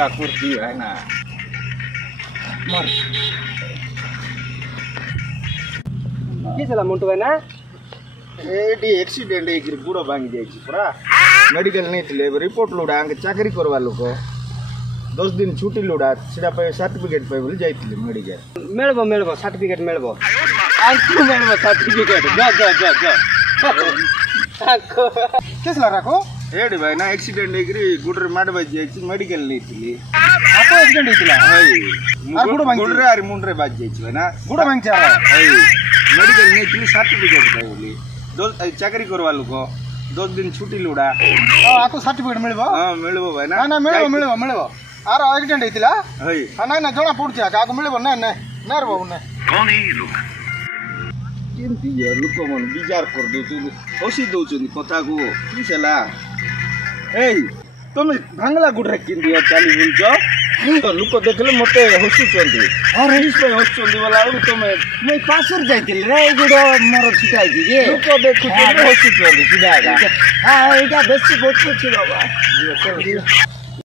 पक्का कुर्ती है ना मर কি ছিল মন্টু ভাই না एटी एक्सीडेंट एक गुड़ भांगी जाइए पूरा मेडिकल नहीं थे रिपोर्ट लुड़ा आगे चाकरी करवा लोग 10 दिन छुट्टी लुड़ा सीधा पे सर्टिफिकेट पे बोली जाइए मेडिकल मिलबो मिलबो सर्टिफिकेट मिलबो आंकु मिलबो सर्टिफिकेट आंकु किसला राखो एडी भाई ना एक्सीडेंट एकरी गुडर माड बाज जाइए मेडिकल नहीं थी आपको एक्सीडेंट होइतिला हाय गुडरे आरी मुंडरे बाज जाइए ना गुड़ भांग चा हाय मेडिकल नहीं थी सर्टिफिकेट पे बोली चाकरी करवा लोग 10 दिन छुट्टी लुड़ा आपको सर्टिफिकेट मिलबो हां मिलबो भाई ना ना मिलबो मिलबो मिलबो आरो एक्सीडेंट होइतिला हाय ना ना जणा पड़छ काको मिलबो ना ना ना रे बाबू ना कौन है ये लोग केमती यार लोक मन विचार कर दो तू हसी दउछन कथा को किसला ए तुम भांगला गुडरे किन दिया चाली बोलछो तो लोक देखले मते हसुचंदी अरे इस पे हसुचंदी वाला तुम मैं पासर जाइतिल रे गुडो मोर छिटाई जे लोक देखु तो हसुचंदी सीधा हां एटा बेसी बहुत कुछ बाबा